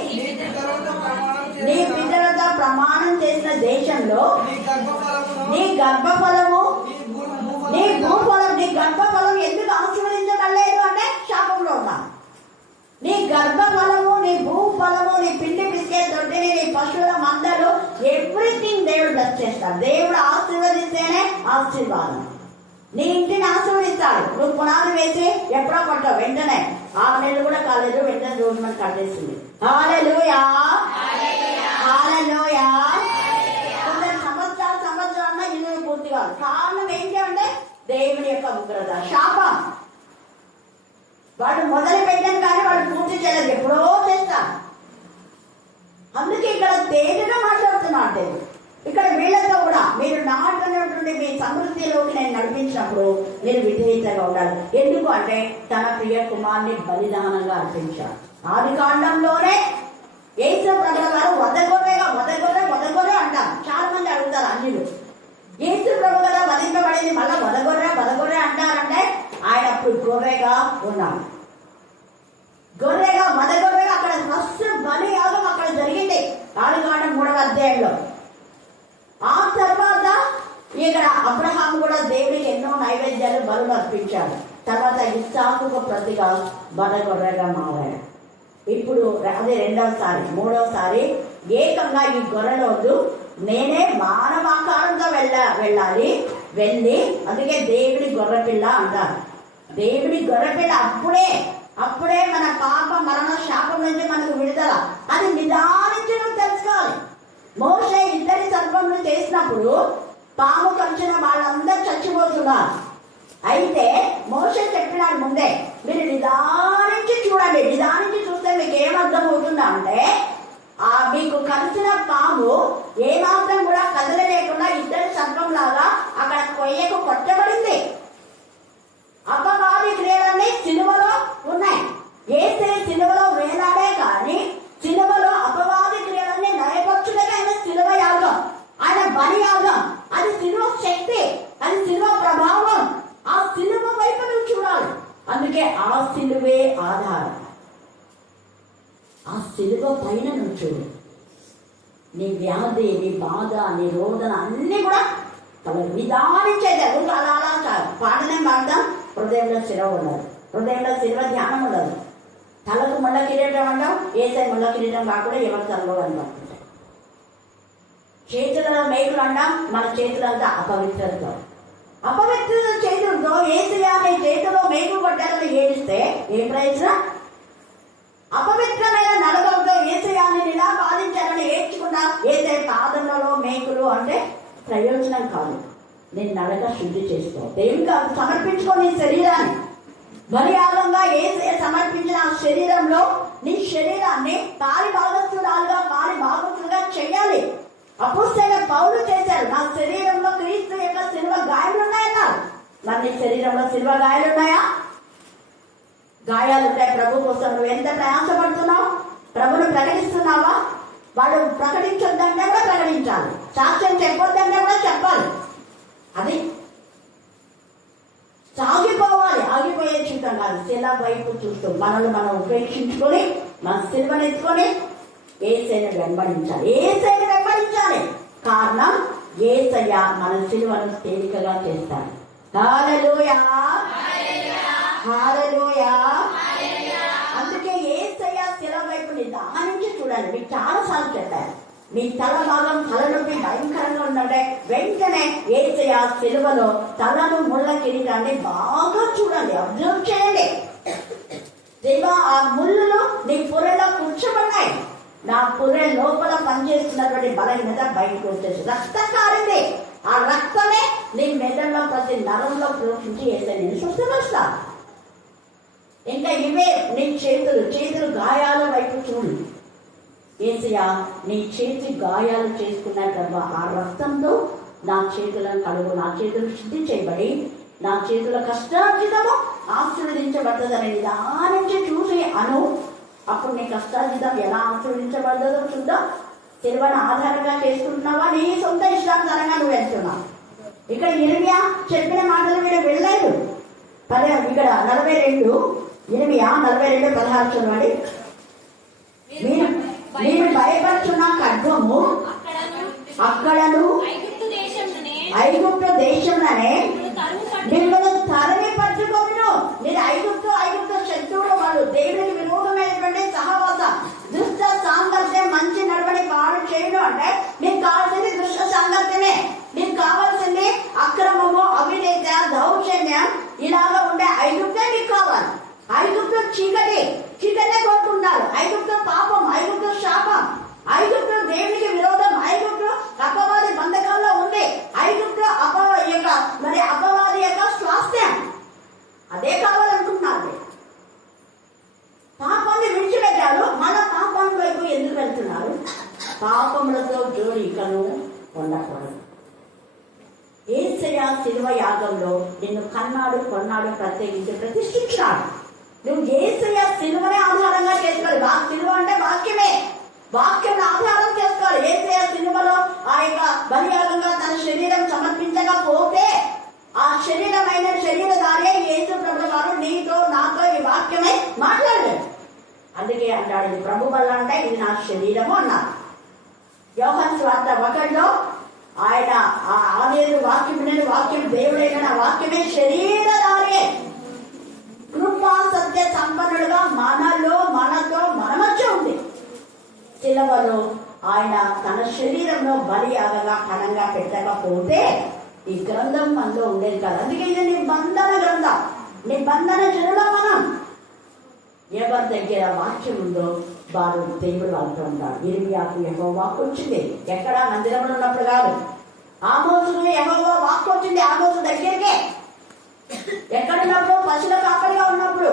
నీ పితరులతో ప్రమాణం చేసిన దేశంలో నీ గర్భఫలము, నీ భూఫలం, నీ గర్భఫలం ఎందుకు ఆశీర్వదించబడలేదు అంటే శాపంలో ఉన్నాను. నీ గర్భఫలము, నీ భూఫలము, నీ పిండి పిసికే దొడ్డిని, నీ పశువుల మందలు, ఎవ్రీథింగ్ దేవుడు బ్లెస్ చేస్తాడు. దేవుడు ఆశీర్వదిస్తేనే ఆశీర్వాదం. నీ ఇంటిని ఆశీర్వదిస్తాడు. నువ్వు పునాది వేసి ఎప్పుడో కొట్టావు, వెంటనే 6 నెలలు కూడా కాలేదు, వెంటనే రోజు మనకు కట్టేసింది. హల్లెలూయా, హల్లెలూయా. కొందరు సంవత్సరాలన్నా ఇల్లు పూర్తి కాదు. కారణం ఏంటి అంటే దేవుని యొక్క ఉగ్రత, శాపం. వాడు మొదలు పెట్టాను కానీ వాడు పూర్తి చేయలేదు, ఎప్పుడో చేస్తాడు. అందుకే ఇక్కడ తేజగా మాట్లాడుతున్నా అంటే ఇక్కడ వీళ్ళతో కూడా మీరు నాటున్నటువంటి మీ సమృద్ధిలోకి నేను నడిపించినప్పుడు మీరు విధేయతగా ఉండాలి. ఎందుకు అంటే తన ప్రియ కుమార్ని బలిదానంగా అర్పించారు. ఆది కాండంలోనే యేసు ప్రభువు గారు వదగొర్రె అంటారు. చాలా మంది అడుగుతారు అన్యులు, యేసు ప్రభువు గారు వధింపబడింది మళ్ళా వదగొర్రె అంటారంటే ఆయన అప్పుడు గొర్రెగా ఉన్నాడు. వదగొర్రెగా అక్కడ ఫస్ట్ బలి యాగం అక్కడ జరిగింది ఆది కాండం 3వ అధ్యాయంలో. ఆ తర్వాత ఇక్కడ అబ్రహాం కూడా దేవుడికి ఎన్నో నైవేద్యాలు బలులు అర్పించాడు. తర్వాత ఇస్సాకుకు ప్రతిగా వదగొర్రెగా మారాడు. ఇప్పుడు అదే 2వసారి 3వసారి ఏకంగా ఈ గొర్రెలోదు నేనే మానవాకారంతో వెళ్ళాలి. వెళ్ళి అందుకే దేవుడి గొర్రెపిల్ల అంటారు. దేవుడి గొర్రెపిల్ల అప్పుడే మన పాప మరణ శాపం నుంచి మనకు విడుదల. అది నిదానించి నువ్వు తెలుసుకోవాలి. మోషే 2 సర్పములు చేసినప్పుడు పాము కలిసిన వాళ్ళందరూ చచ్చిపోతున్నారు. అయితే మోషే చెప్పినాడు ముందే, మీరు నిదానించి చూడండి. నిదానించి చూస్తే మీకు ఏమర్థం అవుతుందా అంటే మీకు కలిసిన పాము ఏమాత్రం కూడా కదలలేకుండా 2 సర్పం లాగా అక్కడ కొయ్యకు కొట్టబడింది. అపవాది క్రియలన్నీ సిలువలో ఉన్నాయి. యేసే సిలువలో వేలాడే కానీ సిలువలో అపవాది క్రియలన్నీ నయపక్షులుగా ఆయన సిలువ యాగం, ఆయన బలి యాగం. అది సిలువ శక్తి, అది సిలువ ప్రభావం. ఆ సిలువ వైపు నువ్వు చూడాలి. అందుకే ఆ సిలువే ఆధారం. ఆ సిలువ పైన నువ్వు చూడు. నీ వ్యాధి, నీ బాధ, నీ రోదన అన్ని కూడా విధానించేది. అలా కాదు. పాటనే పాడతాం, హృదయంలో శిలువ ఉండదు, హృదయంలో శిలువ ధ్యానం ఉండదు. తలకు ముళ్ళ కిరీటం అంటాం, ఏసై ముళ్ళ కిరీటం కాకుండా ఎవరు తలలో అని పడుతుంటాయి. చేతులలో మేకులు అంటాం, మన చేతులంతా అపవిత్రతతో చేతులతో ఏసయ్యా నీ చేతిలో మేకులు కొట్టాలని ఏడిస్తే ఏం ప్రయోజనం? అపవిత్రమైన నడకలతో ఏసయ్యాన్ని ఇలా బాధించాలని ఏడ్చుకుంటా ఏసై పాదములలో మేకులు అంటే ప్రయోజనం కాదు. నేను నడక శుద్ధి చేసుకో, దేవునికి సమర్పించుకో. నీ శరీరాన్ని బలియాగంగా ఏసయ్య సమర్పించిన ఆ శరీరంలో నీ శరీరాన్ని పాలి భాగస్తులుగా చెయ్యాలి. అపోస్తలుడైన పౌలు చేశారు. నా శరీరంలో క్రీస్తు యొక్క శిలువ గాయాలు ఉన్నాయన్నారు. మరి నీ శరీరంలో శిలువ గాయాలు ఉన్నాయా? గాయాలు ఉంటాయి. ప్రభు కోసం నువ్వు ఎంత ప్రయాసపడుతున్నావు? ప్రభును ప్రకటిస్తున్నావా? వాడు ప్రకటించొద్దంటే కూడా ప్రకటించాలి, సాక్ష్యం చెప్పొద్దంటే కూడా చెప్పాలి. అది సాగిపోవాలి. ఆగిపోయే జీవితం కాదు. శిల వైపు చూస్తూ మనల్ని మనం ఉపేక్షించుకొని మన శిలువను ఎత్తుకొని యేసయ్యను వెంబడించాలి. కారణం యేసయ్య మన శిలువను తేలికగా చేస్తాడు. హల్లెలూయా, హల్లెలూయా. అందుకే యేసయ్య శిలువ వైపు నిదానించి మీ తల భాగం తలనొప్పి భయంకరంగా ఉందంటే వెంటనే యేసయ్య సిలువలో తలను ముళ్ళ కిరీటాన్ని బాగా చూడండి, అబ్జర్వ్ చేయండి. దేవా, ఆ ముళ్ళులు నీ పుర్రెలో కూర్చోబడ్డాయి. నా పుర్రె లోపల పనిచేస్తున్నటువంటి బలహీనత బయటకు వచ్చేసి రక్తం కారింది. ఆ రక్తమే నీ మెదడులో ప్రతి నరంలో ప్రవేశించి యేసయ్య నేను స్వస్థపరుస్తా. ఇంకా ఇవే నీ చేతులు గాయాల వైపు చూడు. యేసయ్య నీ చేతి గాయాలు చేసుకున్నట్టు ఆ రక్తంతో నా చేతులను కడుగు. నా చేతులు శుద్ధి చేయబడి నా చేతుల కష్టార్జితము ఆశీర్వదించబడుతుందని నిదానించి చూసి అను. అప్పుడు నీ కష్టార్జితం ఎలా ఆశీర్వదించబడ్డదో చూద్దాం. సిలువను ఆధారంగా చేసుకుంటున్నావా, నీ సొంత ఇష్టానుసారంగా నువ్వు వెళ్తున్నావు? ఇక్కడ ఇర్మియా చెప్పిన మాటలు మీరు వెళ్ళలేదు. ఇక్కడ 42 ఇర్మియా 42:16 చూడండి. మీరు భయపడుతున్న ఖడ్గము అక్కడను ఐగుప్తు దేశంలోనే మిమ్మల్ని తరిమి పట్టుకోను. మీరు ఐగుప్తు శత్రువులు, వాళ్ళు దేవుడికి విరోధమైనటువంటి సహవాసం, దుష్ట సాంగత్యం, మంచి నడవడి పాడు చేయడం. అంటే మీకు కావాల్సింది దుష్ట సాంగత్యమే. మీకు కావాల్సింది అక్రమము, అవినీత, దౌర్జన్యం, ఇలాగా ఉండే ఐగుప్తే మీకు కావాలి. ఐగుప్తు చీకటే కోరుకుంటారు. ఐగుప్తు పాపం, ఐగుప్తు శాపం, ఐగుప్తు దేవునికి విరోధం, ఐగుప్తు అపవాది బంధకంలో ఉంది, ఐగుప్తు అపవాది యొక్క స్వాస్థ్యం. అదే కావాలనుకుంటున్నారు. పాపాన్ని విడిచిపెట్టారు, మన పాపం వైపు ఎందుకు వెళ్తున్నారు? పాపములతో జోడికను ఉండకూడదు. యేసయ్య శిలువ యాగంలో నిన్ను కొన్నాడు, ప్రత్యేకించి ప్రతిష్ఠించాడు. నువ్వు యేసయ్య శిలువనే ఆధారంగా చేసుకోవాలి. శిలువ అంటే వాక్యమే, వాక్యం ఆధారం చేసుకోవాలి. యేసయ్య శిలువలో ఆ యొక్క బలియాగంగా తన శరీరం సమర్పించకపోతే ఆ శరీరధారే యేసు ప్రభు వారు నీతో నాతో ఈ వాక్యమే మాట్లాడాడు. అందుకే అంటాడు, ఇది ప్రభు వల్ల అంటే ఇది నా శరీరము అన్నారు. యోహాను సువార్త 1లో ఆయన ఆదేశ వాక్యం దేవుడైన నా వాక్యమే శరీరధారే, కృపా సత్య సంపన్నుడుగా మనతో మన మధ్య ఉంది. శిలువలో ఆయన తన శరీరంలో బలియాగగా ఘనంగా పెట్టకపోతే ఈ గ్రంథం మనలో ఉండేది కాదు. అందుకే ఇది నిబంధన గ్రంథం, నిబంధన జనులం మనం. ఎవరి దగ్గర వాక్యం ఉందో వారు దేవుడు వాళ్ళతో ఉంటారు. ఇర్మియాకు యెహోవా వాక్కు వచ్చింది. ఎక్కడ? మందిరంలో ఉన్నప్పుడు కాదు. ఆమోసుకు యెహోవా వాక్కు వచ్చింది ఆమోసు దగ్గరికే. ఎక్కడున్నప్పుడు? పశువుల కాపరిగా ఉన్నప్పుడు.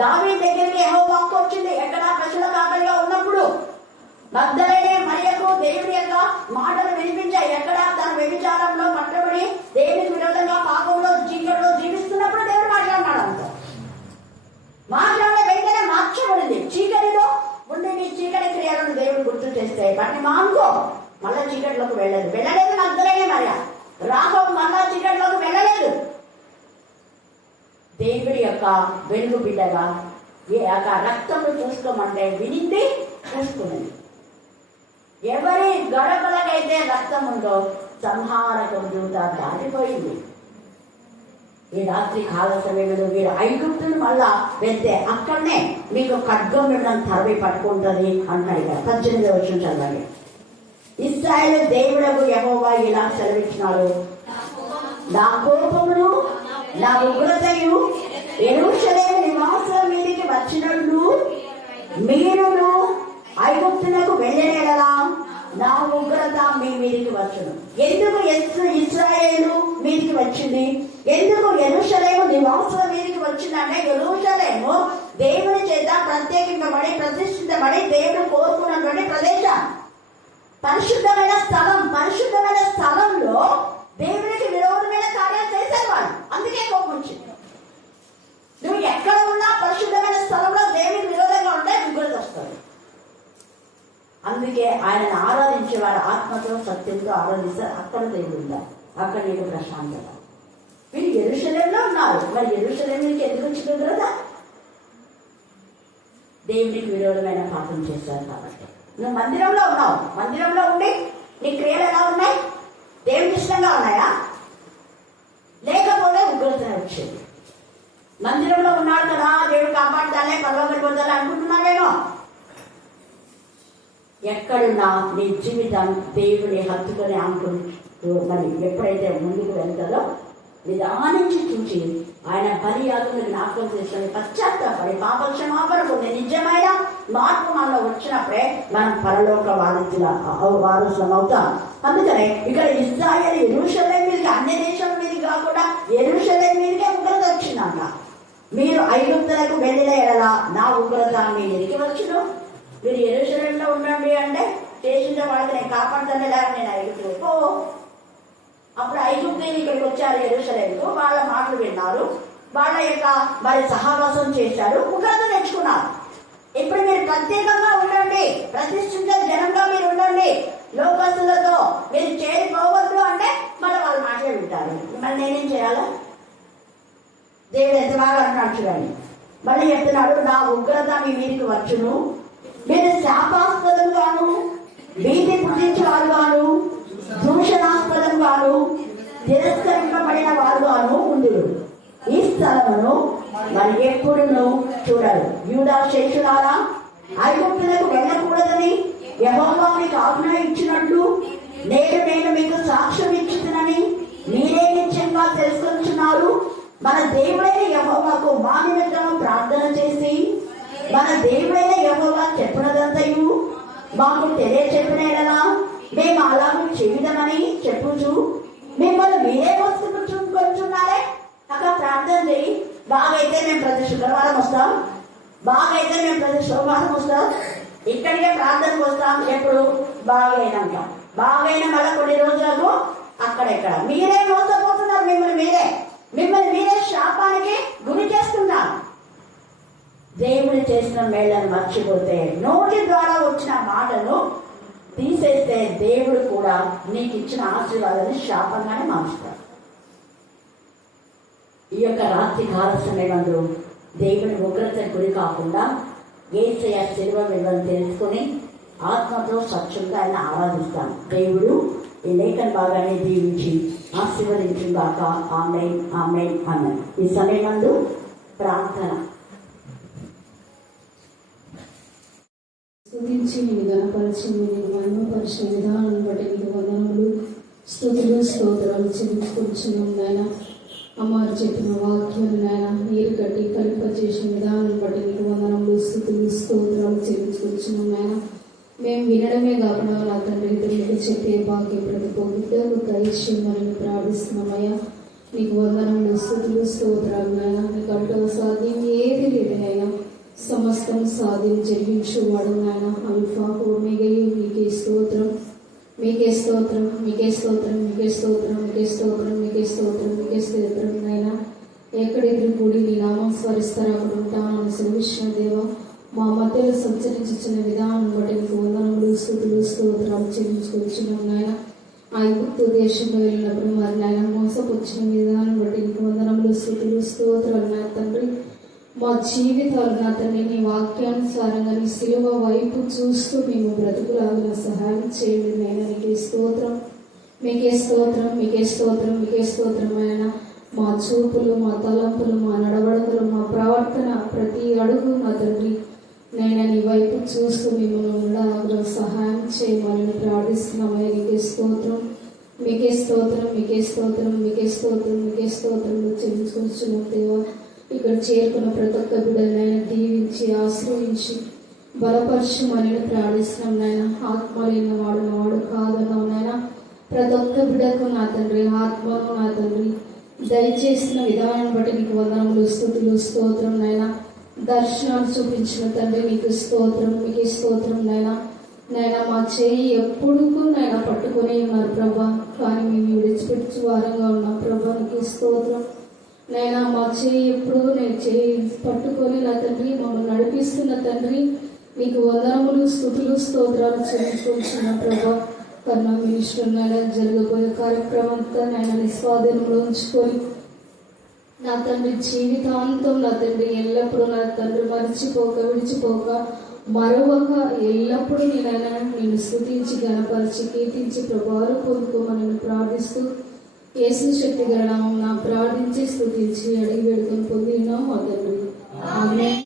దావీదు దగ్గరికి యెహోవా వాక్కు వచ్చింది. ఎక్కడ? పశువుల కాపరిగా ఉన్నప్పుడు. మగ్దలేనే మరియకు దేవుడి యొక్క మాటలు వినిపించాయి. ఎక్కడ? తన వ్యభిచారంలో పట్టబడి దేవుడికి విరోధంగా పాపంలో చీకటిలో జీవిస్తున్నప్పుడు దేవుడు మాట్లాడినాడు. అంతా మాట్లాడే వెంటనే మార్చబడింది. చీకటిలో ఉండి నీ చీకటి క్రియలను దేవుడు గుర్తు చేస్తే వాటిని మానుకో. మళ్ళా చీకటిలోకి వెళ్ళలేదు మగ్దలేనే మరియ. రాహబు మళ్ళా చీకటిలోకి వెళ్ళలేదు. దేవుడి యొక్క వెలుగు బిడ్డగా రక్తము చూసుకోమంటే వినింది, చూసుకున్నది. ఎవరి గడపలకైతే రక్తం ఉందో సంహారక దూత దాటిపోయింది. ఈ రాత్రి కాల సమయంలో మీరు ఐగుప్తును మళ్ళా వెళ్తే అక్కడనే మీకు ఖడ్గం మిమ్మల్ని తరవి పట్టుకుంటుంది అంటాడు. 18వ వచనం చదవండి. ఇశ్రాయేలు దేవుడకు యెహోవా ఇలా సెలవిచ్చినాడు, నా కోపమును నా ఉగ్రతయు యెరూషలేము నివాసుల మీదికి వచ్చినట్లు మీరును ఐగుప్తునకు వెళ్ళేలా నా ఉగ్రత మీ మీదికి వచ్చును. ఎందుకు ఇశ్రాయేలు మీదికి వచ్చింది? ఎందుకు యెరూషలేము నివాసుల మీదికి వచ్చిందంటే యెరూషలేము దేవుని చేత ప్రత్యేకించబడి ప్రతిష్ఠించబడి దేవుడు కోరుకున్నటువంటి ప్రదేశం, పరిశుద్ధమైన స్థలం. పరిశుద్ధమైన స్థలంలో దేవునికి విరోధమైన కార్యాలు చేసేవాడు. అందుకే కోపం వచ్చింది. నువ్వు ఎక్కడ ఉన్నా పరిశుద్ధమైన స్థలంలో దేవునికి విరోధంగా ఉంటే ఉగ్రత వస్తుంది. అందుకే ఆయనను ఆరాధించేవారు ఆత్మతో సత్యంతో ఆరాధిస్తారు. అక్కడ దేవుడు ఉండాలి, అక్కడ నీకు ప్రశాంతత. వీరు యెరూషలేములో ఉన్నారు. మరి యెరూషలేముకి ఎందుకు వచ్చింది కదా? దేవునికి విరోధమైన పాపం చేశారు కాబట్టి. నువ్వు మందిరంలో ఉన్నావు. మందిరంలో ఉండి నీ క్రియలు ఎలా ఉన్నాయి? దేవునికి ఇష్టంగా ఉన్నాయా? లేకపోతే ఉగ్రతనే వచ్చేది. మందిరంలో ఉన్నాడు కదా దేవుడు కాపాడుతానే పర్లోకి పోతానే అనుకుంటున్నావేమో. ఎక్కడున్నా నీ జీవితం దేవుని హత్తుకొని మరి ఎప్పుడైతే ముందుకు వెళ్తారో నిదానించి చూసి ఆయన బలియాగను జ్ఞాపకం చేసుకుని పశ్చాత్తాపడి పాప క్షమాపణ పొంది నిజమైన మార్పు మనలో వచ్చినప్పుడే మనం పరలోక వారసులం అవుతాం. అందుకనే ఇక్కడ ఇశ్రాయేలు యెరూషలేము మీదకి, అన్ని దేశాల మీదకి కాకుండా యెరూషలేము మీదకే ఉగ్రత వచ్చిందంట. మీరు ఐగుప్తులకు వెళ్ళిన ఎడల నా ఉగ్రత మీ మీదకి వచ్చును. మీరు యెరూషలేములో ఉండండి అంటే చేసిన వాళ్ళకి నేను కాపాడుతానే లేక నేను ఐగుప్తులకు పో. అప్పుడు ఐగుప్తీయులు ఇక్కడికి వచ్చారు యెరూషలేముకు, వాళ్ళ మాటలు విన్నారు, వాళ్ళ యొక్క మరి సహవాసం చేశారు, ఉగ్రత తెచ్చుకున్నారు. ఇప్పుడు మీరు ప్రత్యేకంగా ఉండండి, ప్రతిష్ఠిత జనంగా మీరు ఉండండి, లోకస్తులతో మీరు చేరిపోవద్దు అంటే మళ్ళీ వాళ్ళ మాటలు వింటారు. మళ్ళీ నేనేం చేయాలా? దేవుడు ఎంత బాగా అంటున్నాడు చూడండి. మళ్ళీ చెప్తున్నాడు, నా ఉగ్రత మీ మీదకి వచ్చును, మీరు శాపాస్పదంగాను, భీతి పుట్టించే వారుగాను, దూషణాస్పదంగాను, తిరస్కరింపబడిన వారుగాను ఉండురు. ఈ స్థలమును మరి ఎప్పుడును చూడరు. యూదా శేషులారా, ఐగుప్తులకు వెళ్ళకూడదని యెహోవా మీకు ఆజ్ఞ ఇచ్చినట్లు నేడు నేను మీకు సాక్ష్యం ఇచ్చుతునని మీరే నిశ్చయంగా తెలుసుకుంటున్నారు. మన దేవుడైన యెహోవాకు మా నిమిత్తము ప్రార్థన చేసి మన దేవుడైన యెహోవా చెప్పినదంతయు మాకు తెలియచెప్పినలా మేము అలాగూ చెవిదమని చెప్పుచు మిమ్మల్ని మీరే వస్తుంటున్నారే. అక్కడ ప్రార్థన చేయి. బాగైతే మేము ప్రతి శుక్రవారం వస్తాం, బాగైతే మేము ప్రతి సోమవారం వస్తాం, ఇక్కడికే ప్రార్థనకు వస్తాం. ఎప్పుడు బాగైనాక, బాగైన మళ్ళీ కొన్ని రోజులకు అక్కడెక్కడ మీరే మోసపోతున్నారు. మిమ్మల్ని మీరే శాపానికి గురి చేస్తున్నారు. దేవుడు చేసిన మేళ్లను మర్చిపోతే, నోటి ద్వారా వచ్చిన మాటను తీసేస్తే దేవుడు కూడా నీకు ఇచ్చిన ఆశీర్వాదాన్ని శాపంగానే మార్చుతాడు. ఈ యొక్క రాత్రి కాల సమయంలో దేవుని ఉగ్రత గురి కాకుండా యేసయ్య శిలువ విలువను తెలుసుకొని ఆత్మతో స్వచ్ఛంగా ఆయన ఆరాధిస్తాం. దేవుడు ఈ లేఖన భాగాన్ని దీవించి ఆశీర్వదించుగాక. ఆమేన్, ఆమేన్, ఆమేన్. ఈ సమయంలో ప్రార్థన. స్తుతించి నేను గణపరిచి నేను మహిమపరిచిన విధానం బట్టి నీకు వందనములు, స్తుతులు, స్తోత్రాలు చెల్లించుకుంటున్నాం నాయన. అమ్మారు చెప్పిన వాక్యాలు నాయన నీరు కట్టి కలిపజేసిన విధానం బట్టి నీకు వందనములు, స్తుతులు, స్తోత్రాలు చెల్లించుకుంటున్నాం నాయన. మేము వినడమే కాకుండా నా తండ్రి ఇతరులకు చెప్పే భాగ్యం ప్రతి బిడ్డకు దయచేయమని ప్రార్థిస్తున్నామయ్యా. నీకు వందనములు, స్తుతులు, స్తోత్రాలు నాయన. నీకు అంటూ సాధ్యం ఏది లేదు నాయన. సమస్తం సాధ్యం జరిగించేవాడు నాయన. అల్ఫా ఓమేగయు మీకే స్తోత్రం, మీకే స్తోత్రం, మీకే స్తోత్రం, మీకే స్తోత్రం, మీకే స్తోత్రం, మీకే స్తోత్రం, మీకే స్తోత్రం నాయన. ఎక్కడెదురు కూడి నీ నామం స్మరిస్తారో అక్కడ ఉంటానని సెలవిచ్చిన దేవ, మా మధ్యలో సంచరించిన విధానం బట్టి నీకు వందనములు, స్తుతులు, స్తోత్రాలు చెల్లించుకొచ్చున్నాం నాయన. ఐగుప్తు దేశంలో వెళ్ళినప్పుడు మరి నాయన మోసపుచ్చిన విధానం బట్టి నీకు వందనములు, స్తుతులు, స్తోత్రాలు నా తండ్రి. మా జీవితాలు నా తండ్రి నీ వాక్యానుసారంగా నీ సిలువ వైపు చూస్తూ మేము బ్రతుకులాగిన సహాయం చేయండి నాయన. నీకే స్తోత్రం, మీకే స్తోత్రం, మీకే స్తోత్రం, మీకే స్తోత్రం ఆయన. మా చూపులు, మా తలంపులు, మా నడవడకలు, మా ప్రవర్తన ప్రతి అడుగు నా తండ్రి నేను నీ వైపు చూస్తూ మిమ్మల్ని ఉండగా సహాయం చేయమని ప్రార్థిస్తున్నామయ్యా. నీకే స్తోత్రం, మీకే స్తోత్రం, మీకే స్తోత్రం, మీకే స్తోత్రం, మీకే స్తోత్రం చెల్లించుకుంటున్నాం దేవా. ఇక్కడ చేరుకున్న ప్రతి ఒక్క బిడ్డలైనా దీవించి ఆశ్రయించి బలపరచమని ప్రార్థిస్తున్నాం నాయన. ఆత్మ లేని వాడు కాదన్నావు నాయన. ప్రతి ఒక్క బిడ్డకు నా తండ్రి ఆత్మను నా తండ్రి దయచేసిన విధానం బట్టి నీకు వందనములు, స్తుతులు, స్తోత్రం నాయన. దర్శనాలు చూపించిన తండ్రి నీకు స్తోత్రం, మీకే స్తోత్రం నాయన. మా చేయి ఎప్పుడు నాయన పట్టుకొని ఉన్నారు ప్రభా, కానీ మేము విడిచిపెట్టి వారంగా ఉన్నాం ప్రభా. నీకు స్తోత్రం నైనా. మా చేయి ఎప్పుడు నేను చేయి పట్టుకొని నా తండ్రి మమ్మల్ని నడిపిస్తున్న తండ్రి నీకు వందనములు, స్తుతులు, స్తోత్రాలు చెల్లించుకుంటున్నా ప్రభా. కన్నా మినిస్టర్ నైనా జరగబోయే కార్యక్రమం అంతా నైనా నీ స్వాధీనంలో ఉంచుకొని నా తండ్రి జీవితాంతం నా తండ్రి ఎల్లప్పుడూ నా తండ్రి మర్చిపోక విడిచిపోక మరొక ఎల్లప్పుడూ నేనైనా నేను స్తుతించి గణపరిచి కీర్తించి ప్రభావాలు పొందుకోమని ప్రార్థిస్తూ యేసు శక్తి గల నామమున ప్రార్థించి స్తుతించి అడిగి వేడుకొని పొందినాం మా తండ్రి. ఆమేన్.